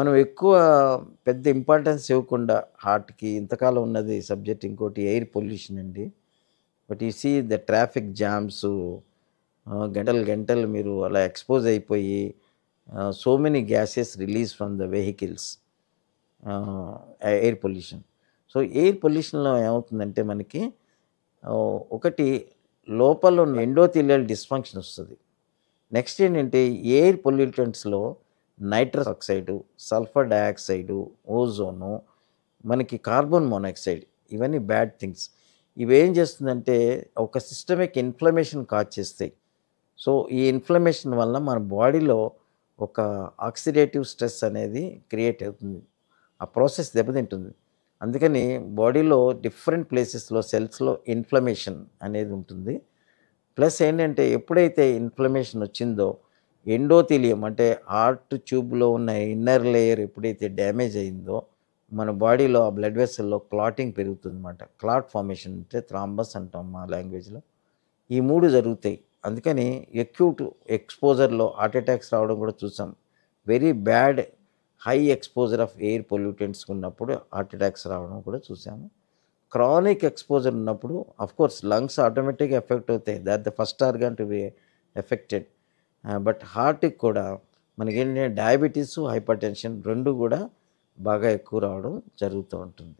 మనం ఎక్కువ పెద్ద ఇంపార్టెన్స్ ఇవ్వకుండా హార్ట్‌కి ఇంతకాలం ఉన్నది సబ్జెక్ట్ ఇంకోటి ఎయిర్ పొల్యూషన్ అండి. But you see the traffic jams గంటలు గంటలు మీరు అలా ఎక్స్‌పోజ్ అయిపోయి so many gases release from the vehicles air pollution. So, air పొల్యూషన్‌లో ఏమవుతుందంటే మనకి ఒకటి లోపల ఉన్న ఎండోథీలియల్ డిస్‌ఫంక్షన్ ఒస్తది. నెక్స్ట్ ఏంటంటే ఎయిర్ పొల్యూటెంట్స్‌లో nitrous oxide, sulphur dioxide, ozone, మనకి కార్బన్ మోనాక్సైడ్ ఇవన్నీ బ్యాడ్ థింగ్స్. ఇవేం చేస్తుందంటే ఒక సిస్టమిక్ ఇన్‌ఫ్లమేషన్ కాజ్ చేస్తాయి. సో, ఈ ఇన్‌ఫ్లమేషన్ వల్ల మన బాడీలో ఒక ఆక్సిడేటివ్ స్ట్రెస్ అనేది క్రియేట్ అవుతుంది. ఆ ప్రాసెస్ దెబ్బతింటుంది. అందుకని బాడీలో డిఫరెంట్ ప్లేసెస్‌లో సెల్స్‌లో ఇన్‌ఫ్లమేషన్ అనేది ఉంటుంది. ప్లస్ ఏంటంటే ఎప్పుడైతే ఇన్‌ఫ్లమేషన్ వచ్చిందో ఎండోథీలియం అంటే హార్ట్ ట్యూబ్‌లో ఉన్న ఇన్నర్ లేయర్ ఎప్పుడైతే డ్యామేజ్ అయిందో మన బాడీలో ఆ బ్లడ్ వెసల్‌లో క్లాటింగ్ పెరుగుతుందన్నమాట. క్లాట్ ఫార్మేషన్ అంటే థ్రాంబస్ అంటాం మా లాంగ్వేజ్‌లో. ఈ 3 జరుగుతాయి. అందుకని అక్యూట్ ఎక్స్‌పోజర్‌లో హార్ట్ అటాక్స్ రావడం కూడా చూసాం. Very bad high exposure of air pollutants ఉన్నప్పుడు హార్ట్ అటాక్స్ రావడం కూడా చూసాము. క్రానిక్ ఎక్స్‌పోజర్ ఉన్నప్పుడు ఆఫ్‌కోర్స్ లంగ్స్ ఆటోమేటిక్‌గా ఎఫెక్ట్ అవుతాయి. Thought the first organ to be affected. But హార్ట్‌కి కూడా మనకేంటంటే డయాబెటిస్, హైపర్‌టెన్షన్ 2 కూడా బాగా ఎక్కువ రావడం జరుగుతూ ఉంటుంది.